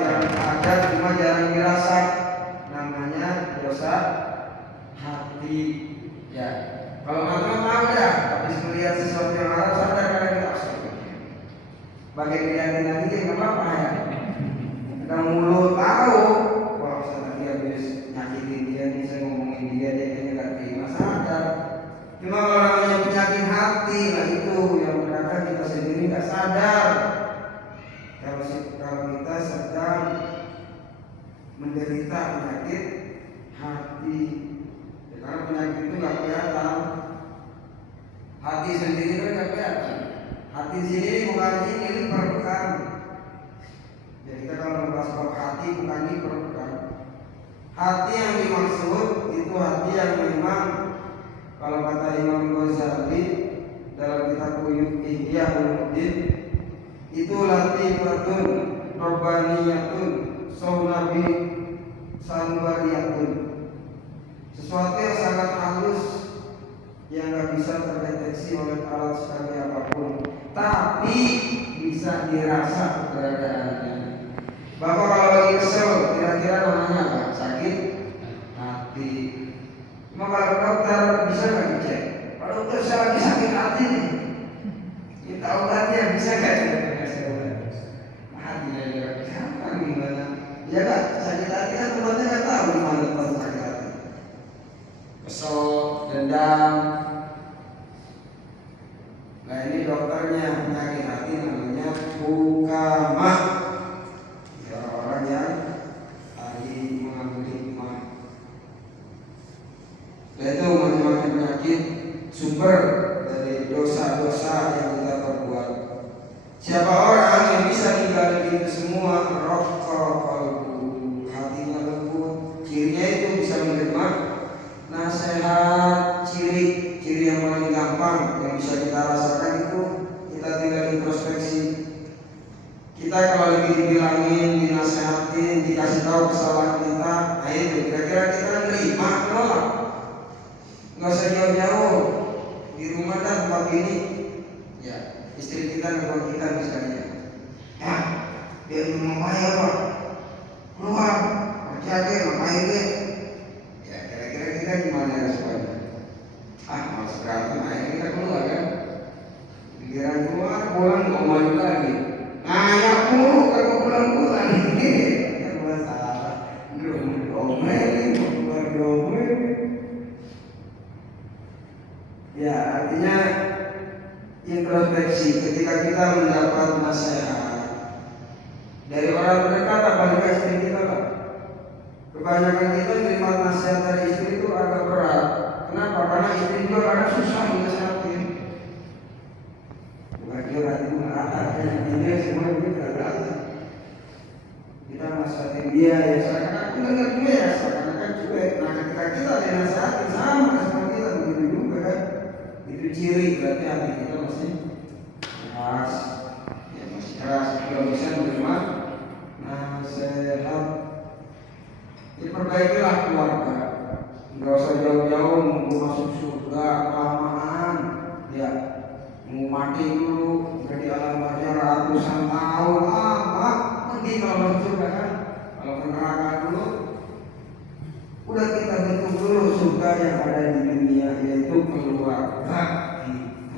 yang ada cuma jarang dirasa, namanya dosa hati. Ya, kalau teman-teman tahu ya, habis melihat sesuatu yang haram sadar karena kita astagfirullah. Bagai dilihatin lagi ya nggak apa-apa ya. Kita mulut tahu, wah saya tadi habis nyakitin dia nih, saya ngomongin dia kayaknya nggak terima, sadar. Cuma kalau namanya penyakit hati, nah itu yang kadang kita sendiri nggak sadar. Kalau kita sedang menderita penyakit hati, ya, karena penyakit itu nggak kelihatan. Hati sendiri kan nggak kelihatan. Hati sendiri bukan ini bukan. Ya kita kalau membahas bab hati bukan ini bukan. Hati yang dimaksud itu hati yang memang kalau kata Imam Ghazali dalam kitab Ihya Ulumuddin itu latifatun robbaniyatun saunabi sanbariyatun, sesuatu yang sangat halus yang nggak bisa terdeteksi oleh alat sebagai apapun, tapi bisa dirasa keberadaannya. Bapak kalau lagi kesel, kira-kira namanya apa? Sakit hati. Cuma kalau dokter bisa nggak dicek? Kalau dokter saya lagi sakit hati nih, kita obatnya bisa nggak? Hati aja, gampang gimana? Ya kan, sakit hati kan temannya nggak tahu gimana tempat sakit hati. Kesel, dendam. Nah ini dokternya penyakit hati namanya hukama. Ya orang yang ahli mengambil hikmah. Yaitu macam-macam penyakit sumber dari dosa-dosa yang kita perbuat. Siapa orang yang bisa ninggalin itu semua, raqqa qalbu, hatinya lembut. Cirinya itu bisa menerima nasihat. Ciri yang paling gampang yang bisa kita rasakan itu kita tinggal introspeksi. Kita kalau lagi dibilangin, dinasehatin, dikasih tahu kesalahan kita, nah itu kira-kira kita nerima nolak. Nggak usah jauh-jauh, di rumah dan tempat ini, ya istri kita nelfon kita misalnya, ya dia rumah bayar pak, keluar, kerja aja, ngapain deh, ya kira-kira kita gimana responnya? Malas berantem, akhirnya kita keluar kan, pikiran keluar, pulang ngomong lagi, ngayak mulu kalau pulang-pulang, kan masalah, domelin, keluar domelin. Ya artinya introspeksi ketika kita mendapat nasihat dari orang terdekat, apalagi istri kita lah. Kebanyakan kita menerima nasihat dari istri itu agak berat. Kenapa? Karena istri juga kadang susah menasihatin. Bukan dia berarti mengarahkan ini semua kita berarti. Kita nasihatin dia ya seakan aku dengar dia ya seakan-akan cuek. Nah ketika kita dinasihatin sama respon kita begitu juga kan. Itu ciri berarti hati kita masih keras, ya masih keras, belum bisa menerima nasihat. Diperbaikilah keluarga, nggak usah jauh-jauh nunggu masuk surga kelamaan, ya mau mati dulu, jadi alam barzah ratusan tahun, nanti kalau masuk surga kan, kalau ke neraka dulu, udah kita bentuk dulu surga yang ada di dunia, yaitu keluarga kita,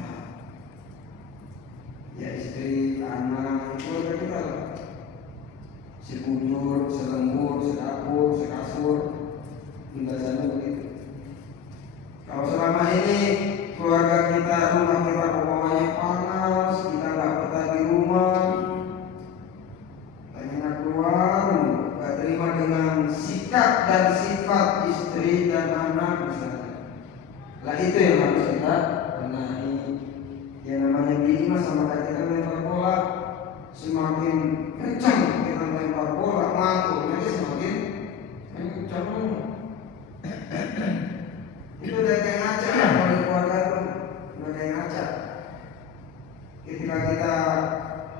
ya istri, anak, keluarga kita, sekujur, selembur, sedapur, sekasur, tinggalnya begitu. Kalau selama ini keluarga kita, rumah kita pokoknya panas, kita nggak betah di rumah, hanya keluar, nggak terima dengan sikap dan sifat istri dan anak misalnya. Lah itu yang harus kita benahi. Yang namanya bini mah sama kayak kita lempar bola, semakin kencang kita lempar bola, mantul jadi semakin kencang. Itu udah kayak ngaca kalau di keluarga itu, udah kayak ngaca. Ketika kita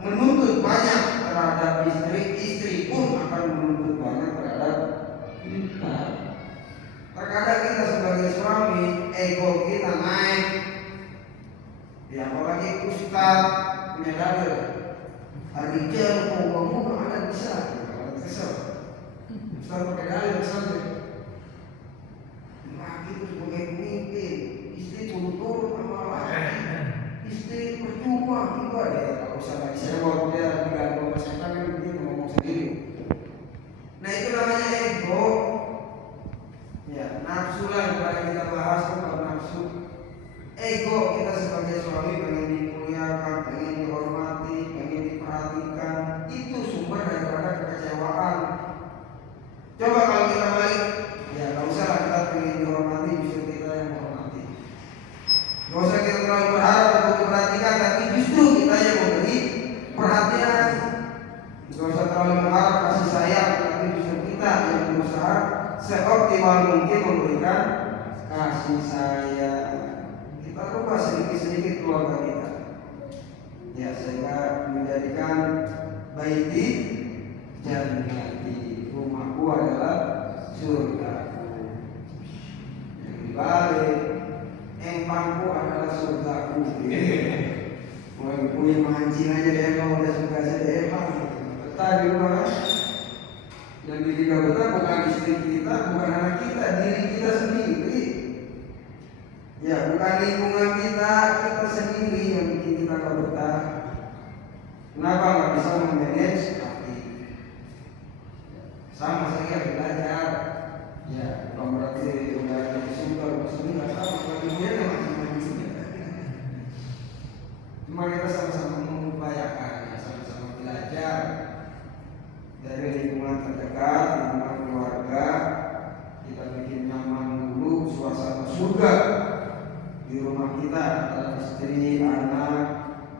menuntut banyak terhadap istri, istri pun akan menuntut banyak terhadap kita. Terkadang kita sebagai suami, ego kita naik. Ya apalagi ustaz punya dalil, Adijal kamu ada bisa. usah terlalu mengharap kasih sayang, tapi justru kita yang berusaha seoptimal mungkin memberikan kasih sayang. Kita rubah sedikit-sedikit keluarga kita, ya, sehingga menjadikan baiti jannati, rumahku adalah surgaku. Yang dibalik, empangku adalah surgaku. Mau punya mancing aja deh, kalau udah suka aja deh, betah di rumah kan? Yang bikin gak betah bukan istri kita, bukan anak kita, diri kita sendiri. Ya, bukan lingkungan kita sendiri yang bikin kita gak betah. Kenapa nggak bisa memanage hati? Sama saya belajar, ya, bukan berarti udah suka nggak sama, tapi dia masing-masing. Cuma kita sama-sama mengupayakan, sama-sama belajar dari lingkungan terdekat, lingkungan keluarga. Kita bikin nyaman dulu, suasana surga di rumah kita, antara istri, anak,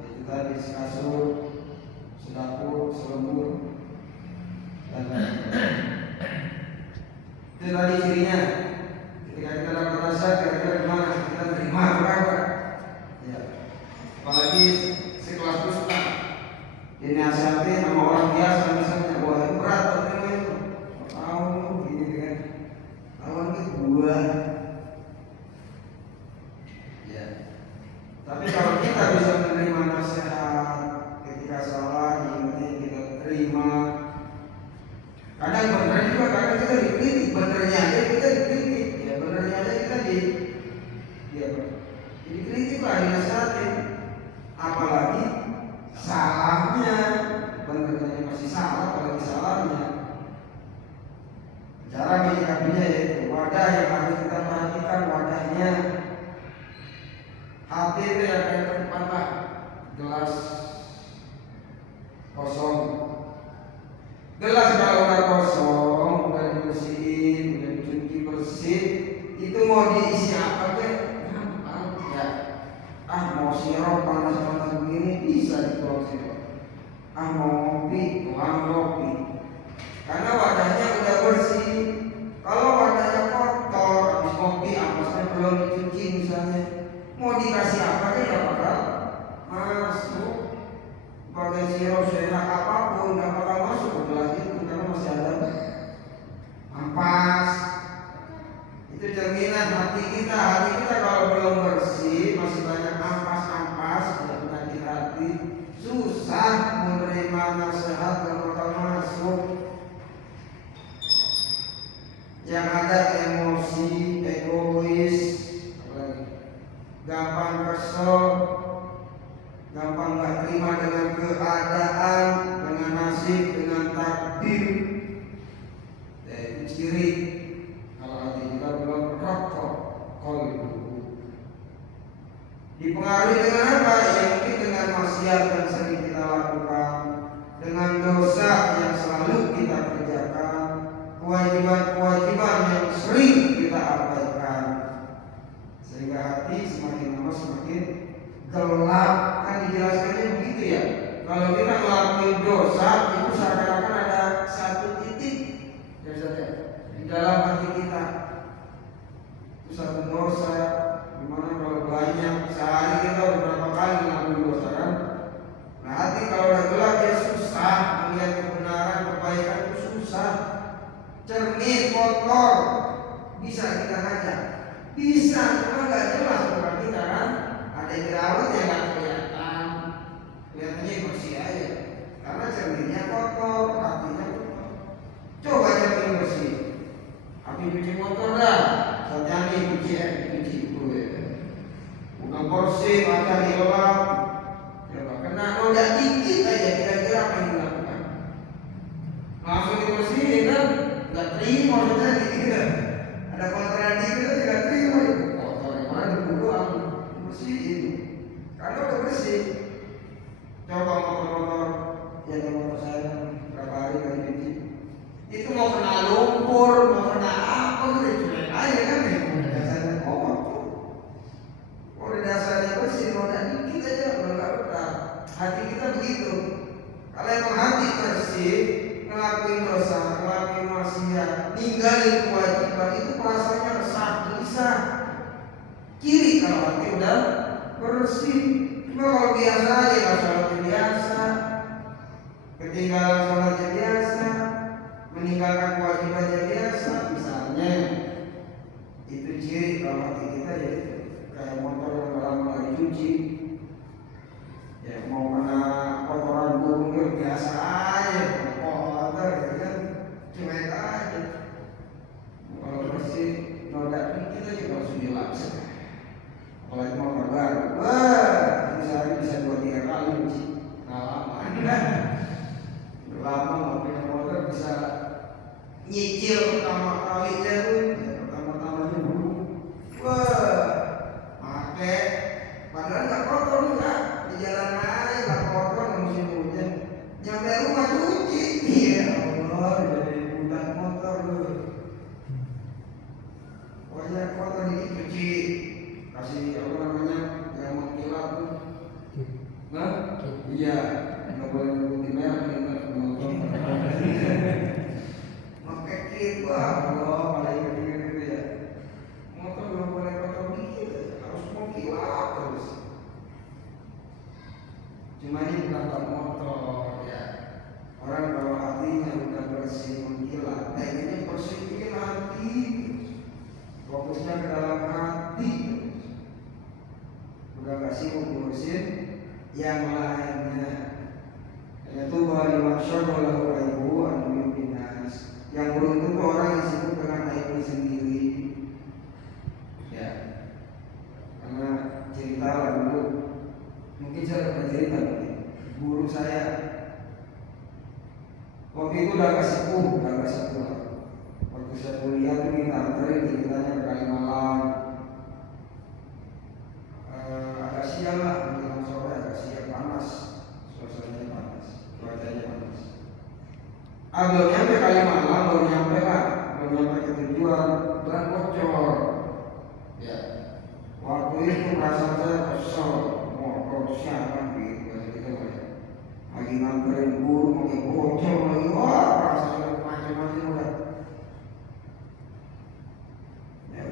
kita di kasur, sedapur, selembur, dan itu tadi cirinya. Ketika kita dapat rasa, kira-kira gimana? Kita terima berapa? Ya. Apalagi sekelas ustaz dinasihati sama orang biasa misalnya, wah itu berat terima itu, tahu gini kan, lawan itu gua. Ya. Tapi kalau kita bisa menerima nasihat ketika salah, ini kita terima. Kadang benar juga, kadang kita dikritik, benernya aja kita dikritik, ya benernya aja kita dikritik lah, dinasihatin. Apalagi salahnya, benernya masih salah, apalagi salahnya. Cara menyikapinya yaitu wadah yang harus kita perhatikan, wadahnya. Hati itu yang kayak depan lah, gelas kosong. Gelas kalau udah kosong, udah dibersihin, udah dicuci bersih, itu mau diisi apa deh? Ya, mau sirup panas-panas begini bisa dituang sirup. Mau kopi, tuang kopi. Karena wadahnya udah bersih. Kalau wadahnya kotor, habis kopi ampasnya belum dicuci misalnya, mau dikasih apa deh nggak bakal masuk. Pakai sirup seenak apapun nggak bakal masuk ke gelas itu karena masih ada ampas. Itu cerminan hati kita. Hati kita kalau belum bersih, masih banyak ampas-ampas, ya penyakit hati, susah menerima nasihat dan bakal masuk. Yang ada emosi, egois, gampang kesel, gampang nggak terima dengan keadaan, dengan nasib, dengan takdir. Itu ciri kalau hati kita belum rokok, kolbu. Dipengaruhi dengan apa? Ya mungkin dengan maksiat yang sering kita lakukan, dengan dosa yang selalu kita kerjakan, kewajiban-kewajiban yang sering kita abaikan, sehingga hati semakin lama semakin gelap. Kan dijelaskannya begitu ya. Kalau kita melakukan dosa, itu seakan-akan ada satu titik ya saja di dalam hati kita. Itu satu dosa. Gimana kalau banyak, sehari kita beberapa kali melakukan dosa kan? Nah hati kalau udah gelap dia susah melihat kebenaran, kebaikan itu susah. Cermin kotor bisa kita kaca, bisa, cuma nggak jelas bukan kita kan? Ada jerawat yang nggak kelihatan, kelihatannya bersih aja. Karena cerminnya kotor, hatinya kotor. Coba cermin bersih, habis cuci motor dah, saatnya nih cuci gue. Bukan bersih, mata dilap. Coba kena noda dikit aja, kira-kira apa yang dilakukan? Langsung dibersihin kan? Nggak terima maksudnya gitu. Ada kotoran dikit aja nggak terima. Kotor yang mana dibuang, bersihin. Kalau udah bersih, coba motor-motor, ya motor saya berapa hari kali cuci. Itu mau kena lumpur, mau kena apa udah cuek aja kan ya. Dasarnya kotor. Kalau dasarnya bersih, noda dikit aja nggak betah. Hati kita begitu. Kalau emang hati bersih, ngelakuin dosa, ngelakuin maksiat, ninggalin kewajiban itu rasanya resah, gelisah. Kiri kalau hati udah bersih. Cuma kalau biasa aja, sholatnya biasa, ketinggalan sholatnya biasa, meninggalkan kewajibannya biasa, misalnya, itu ciri kalau hati kita ya kayak motor yang lama dicuci, ya mau kena kotoran burung biasa aja, kotor ya kan, cuek aja. Kalau bersih, noda dikit aja langsung dilapis. Apalagi mau baru, wah, itu sehari bisa 2-3 kali cuci, nggak lama. Lama mobil motor bisa nyicil pertama kalinya tuh, ya, pertama-tamanya dulu, wah, pakai, padahal nggak kotor enggak, di jalan aja nggak kotor musim hujan, nyampe rumah cuci, ya Allah, jadi budak motor tuh, pokoknya kotor dikit cuci, kasih apa namanya yang mengkilap tuh, nah, iya, nggak boleh nyebutin merek nih. Pakai kit, wah, kalau paling gitu ya. Motor nggak boleh kotor dikit, harus mengkilap terus. Cuma ini bukan motor ya. Orang kalau hatinya udah bersih mengkilap, ini bersihin hati, fokusnya ke dalam hati. Udah gak sibuk ngurusin yang lainnya. Yaitu bahwa masyaallah ibu anu binas. Yang beruntung orang yang sibuk dengan aibnya sendiri. Ya. Karena cerita lah dulu. Mungkin saya pernah cerita guru saya. Waktu itu udah agak sepuh. Waktu saya kuliah tuh minta anterin ceritanya ke Kalimalang. Agak siang lah, menjelang sore agak siang, panas, suasananya panas, cuacanya panas. Belum nyampe Kalimalang, baru nyampe ke tujuan, dan bocor. Ya, waktu itu perasaan saya kesel, motor siapa gitu, lagi nganterin guru, pakai bocor lagi, wah perasaan macam-macam udah. Ya,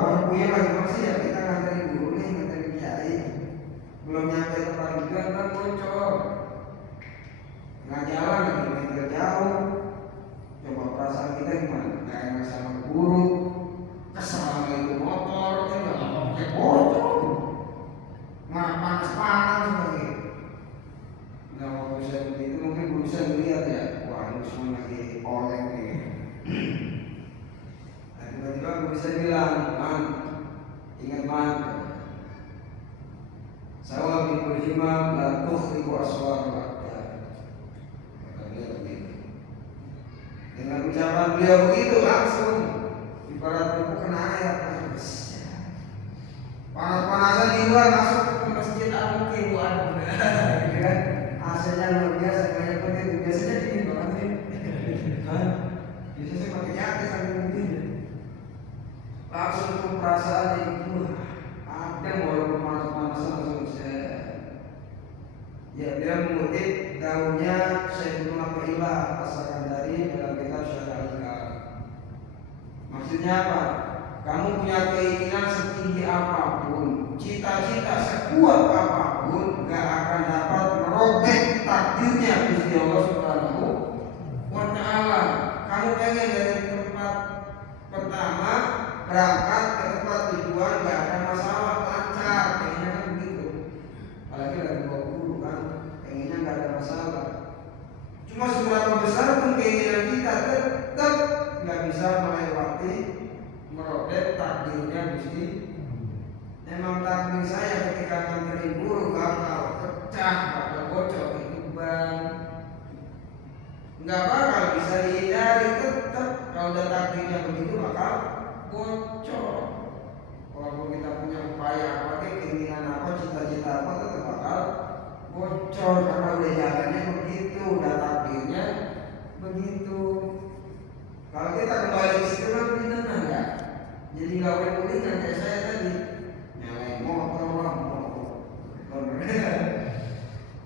baru punya lagi masih ya kita nganterin guru nih, nganterin kiai. Belum nyampe tempat juga kan bocor. Nggak jalan lagi, meter jauh. Coba perasaan kita gimana? Nggak enak sama guru, kesal sama itu motor, kan nggak pakai bocor. Nggak panas-panas lagi. Nah waktu saya begitu mungkin guru saya melihat ya, wah ini semua lagi oleng nih. Nah tiba-tiba guru saya bilang, man, ingat man, sawa bikul himam la tukhriku aswar wakta. Kata beliau begitu. Dengan ucapan beliau begitu langsung ibarat buku kena air, panas-panasan di luar masuk ke masjid Al-Muqim, waduh, kan? AC-nya luar biasa, kayak begitu. Biasanya dingin banget nih. Biasanya pakai jaket sambil mungkin. Langsung tuh perasaan itu ada walaupun panas-panasan langsung saya. Ya dia mengutip daunnya Syekh Muhammad pasaran dari dalam kitab Syarah. Maksudnya apa? Kamu punya keinginan setinggi apapun, cita-cita sekuat apapun, gak akan dapat merobek takdirnya Gusti Allah Subhanahu wa Ta'ala. Kamu pengen dari tempat pertama berangkat ke tempat tujuan gak ada masalah, lancar, pengennya kan begitu. Apalagi lagi bawa guru kan, pengennya gak ada masalah. Cuma seberapa besar pun keinginan kita tetap gak bisa melewati merobek takdirnya Gusti. Memang takdir saya ketika nganterin guru bakal pecah, bakal bocor itu ban. Nggak bakal bisa dihindari, tetap kalau udah takdirnya begitu bakal bocor. Walaupun kita punya upaya apa, keinginan apa, cita-cita apa, tetap bakal bocor karena udah jalannya begitu, udah takdirnya begitu. Kalau kita kembali ke situ kan kita enggak. Jadi nggak boleh kuliah kayak saya tadi, nyalain motor lah,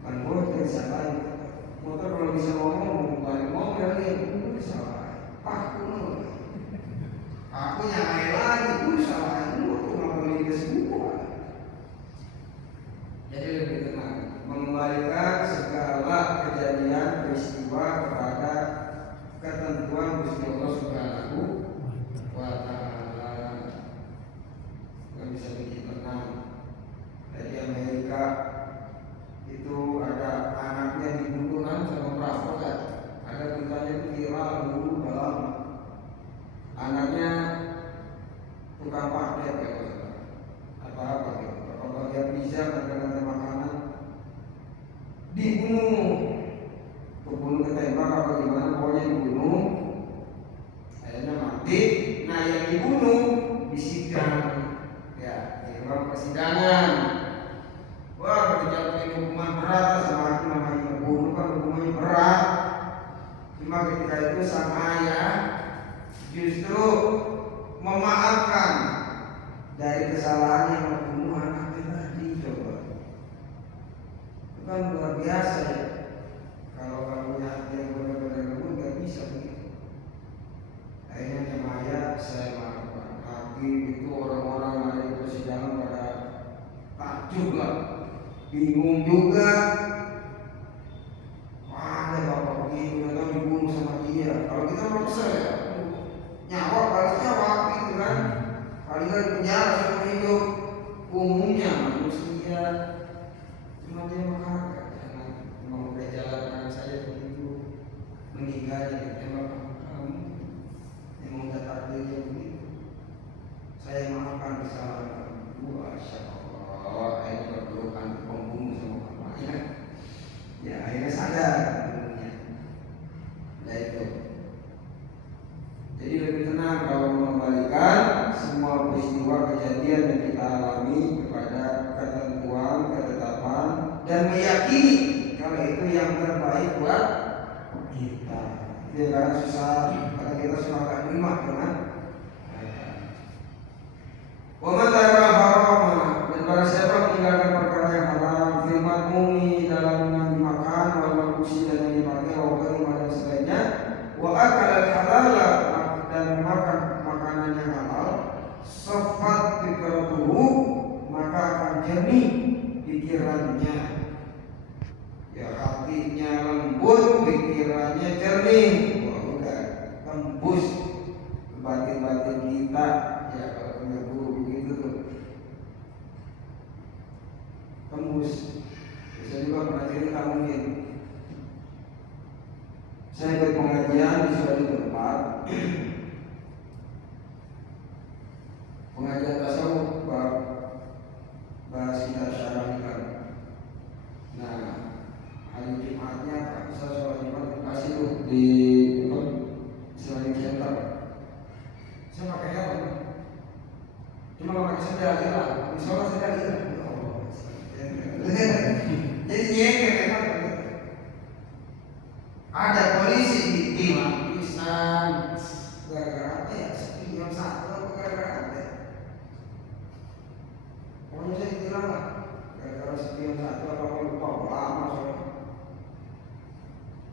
kan bocor bisa lain. Motor kalau bisa ngomong balik mobil punya air lagi, salah dulu tuh ngomongin ke semua. Jadi lebih tenang, mengembalikan segala kejadian peristiwa kepada ketentuan Gusti Allah Subhanahu wa Ta'ala. Nggak bisa bikin tenang. Dari Amerika itu ada anaknya dibunuh sama perampok kan? Ada beritanya itu viral dulu dalam anaknya tukang paket ya, apa gitu, apa bagian pizza dan makanan dibunuh, kebunuh ketembak apa gimana, pokoknya dibunuh, akhirnya mati. Nah yang dibunuh disidang, ya di ruang persidangan. Wah, dijatuhin hukuman berat sama hakim, namanya membunuh kan hukumannya berat. Cuma ketika itu sang ayah justru memaafkan dari kesalahan yang membunuh anaknya tadi. Coba, itu kan luar biasa ya. Kalau kamu punya hati yang benar-benar lembut, nggak bisa begitu. Akhirnya sang ayah, saya maafkan. Hakim itu orang-orang yang ada di persidangan pada takjub lah, bingung juga. Ada bapak begitu, datang dibunuh sama dia. Kalau kita mau kesel ya, nyawa balas nyawa gitu kan. Paling nggak di penjara seumur hidup. Umumnya manusia, cuma dia menghargai. Jangan mau udah jalan anak saya begitu, meninggal jadi tembak kamu. Memang udah takdirnya begitu. Saya maafkan kesalahan kamu. Masya Allah, ini berpelukan pembunuh sama bapaknya. Ya akhirnya sadar pembunuhnya. Nah itu. Jadi lebih tenang kalau mengembalikan semua peristiwa kejadian yang kita alami kepada ketentuan, ketetapan, dan meyakini kalau itu yang terbaik buat kita. Dia kan susah, karena kita suka gak terima dengan Waman taraka harama, dan barang siapa meninggalkan perkara yang haram, firman mumi dalam dimakan, wal makusi dan yang dipakai, wal dan selainnya, wa akal al halala, dan makan makanan yang halal, safat fikratuhu, maka akan jernih pikirannya. Ya hatinya lembut, pikirannya jernih. Wah udah tembus ke batin-batin kita. Ya kalau punya guru begitu tuh tembus. Saya juga pernah cerita mungkin. Saya ikut pengajian di suatu tempat. Pengajian tasawuf bahas kitab syarah. Nah, hari Jumatnya saya sholat Jumat kasih tuh di Islamic Center. Saya pakai helm, cuma nggak pakai sendal hilang. Di sholat sendal hilang. Jadi nyengir memang. Ada polisi di tim pisang gara-gara apa ya? Spion satu apa gara-gara apa? Pokoknya saya ditilang lah. Gara-gara spion satu apa lupa lama soalnya.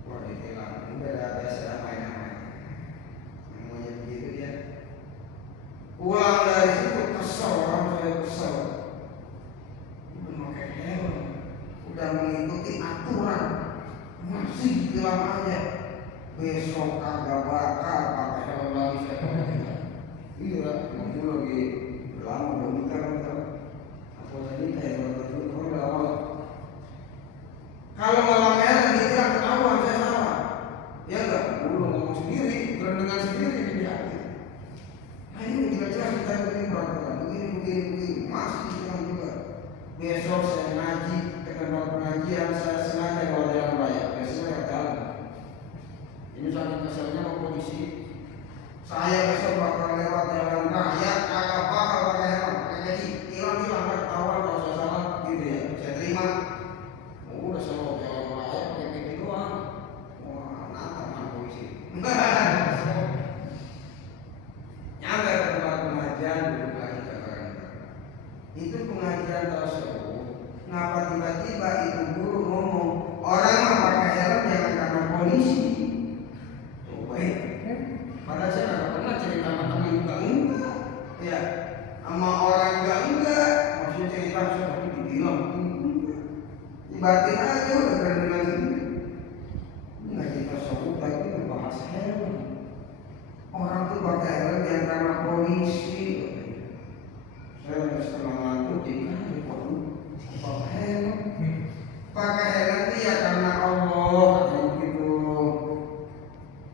Wah ditilang. Udah biasa main-main. Namanya begitu dia. Pulang dari situ kesel, orang saya kesel. Udah pakai helm, udah mengikuti aturan, masih ditilang aja. Besok kagak bakal pakai helm lagi saya. Iya, itu lagi lama belum nikah kan? Apa tadi kayak berapa udah lama. Kalau nggak pakai helm ditilang ketahuan saya salah. Ya enggak, dulu ngomong sendiri, berendengan sendiri dia. Nah ini jelas-jelas kita begini peraturan, begini, masih ditilang juga. Besok saya ngaji ke tempat pengajian, saya sengaja bawa jalan raya, biasanya nggak jalan. Ini saking keselnya sama polisi. Saya besok bakal lewat jalan raya, kagak bakal pakai helm, pakai sih, hilang ketahuan kalau saya salah, gitu ya. Saya terima. Udah selalu jalan raya pakai kaki doang. Wah, nantang sama polisi. Nyampe ke tempat pengajian duduk lagi katakan. Itu pengajian tasawuf. Ngapa tiba-tiba itu guru ngomong orang mah pakai helm jangan karena polisi. Coba ya. Padahal saya nggak pernah cerita sama teman juga.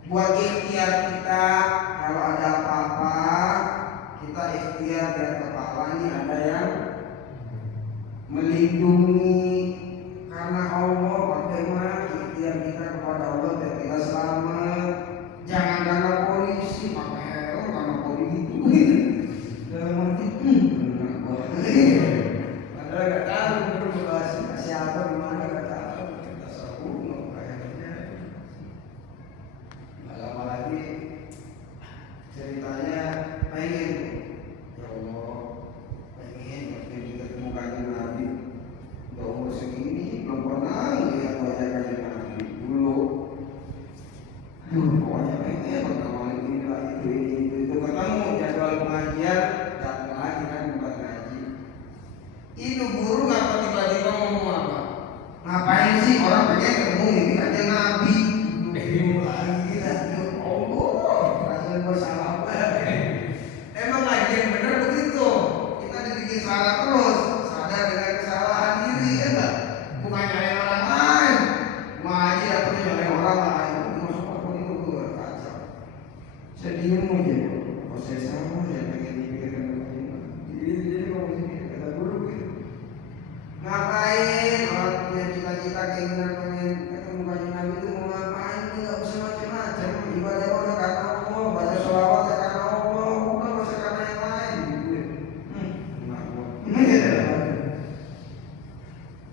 buat ikhtiar kita. Kalau ada apa-apa kita ikhtiar biar kepala ini ada yang melindungi, karena Allah. Bagaimana ikhtiar kita kepada Allah biar kita selamat. Jangan karena polisi pakai helm, karena polisi dalam arti padahal gak tahu kasih apa gimana, gak tahu. Kita selalu kayaknya lama lagi ceritanya pengen, ya Allah pengen ketemu kanjeng Nabi. Udah umur segini belum pernah lihat wajah kanjeng Nabi dulu. Pokoknya pengen pertama ini lah itu ketemu jadwal pengajian, datang lagi kan buat ngaji. Itu guru ngapa tiba-tiba ngomong apa? Ngapain sih orang pengen ketemu ini kanjeng Nabi? Lagi lagi Allah, rasanya gue salah banget. Emang lagi yang benar begitu. Kita dibikin salah terus, sadar dengan kesalahan diri, ya enggak? Bukan nyalain orang lain. Ngaji atau nyalain orang lain. Masuk apa itu gue kacau. Saya diem aja. Kalau saya sama ya pengen dipikirkan jadi ngomong sini kata guru gitu. Ngapain orang punya cita-cita keinginan pengen ketemu kanjeng Nabi itu mau ngapain? Nggak usah macam-macam. Ibadah udah karena Allah, baca sholawat ya karena Allah, bukan baca karena yang lain gitu.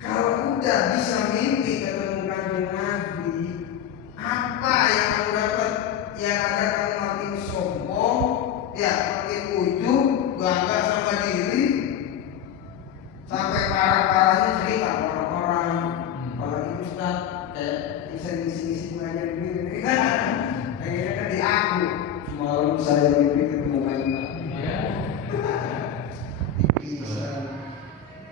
Kalau udah bisa mimpi ketemu kanjeng Nabi, apa yang kamu dapat? Yang ada kamu makin sombong, ya makin ujub, bangga sama diri, sampai parah-parahnya cerita orang-orang. Kalau itu Ustaz kayak ngisi-ngisi ngajar begini, akhirnya kan diaku. Semalam saya mimpi ketemu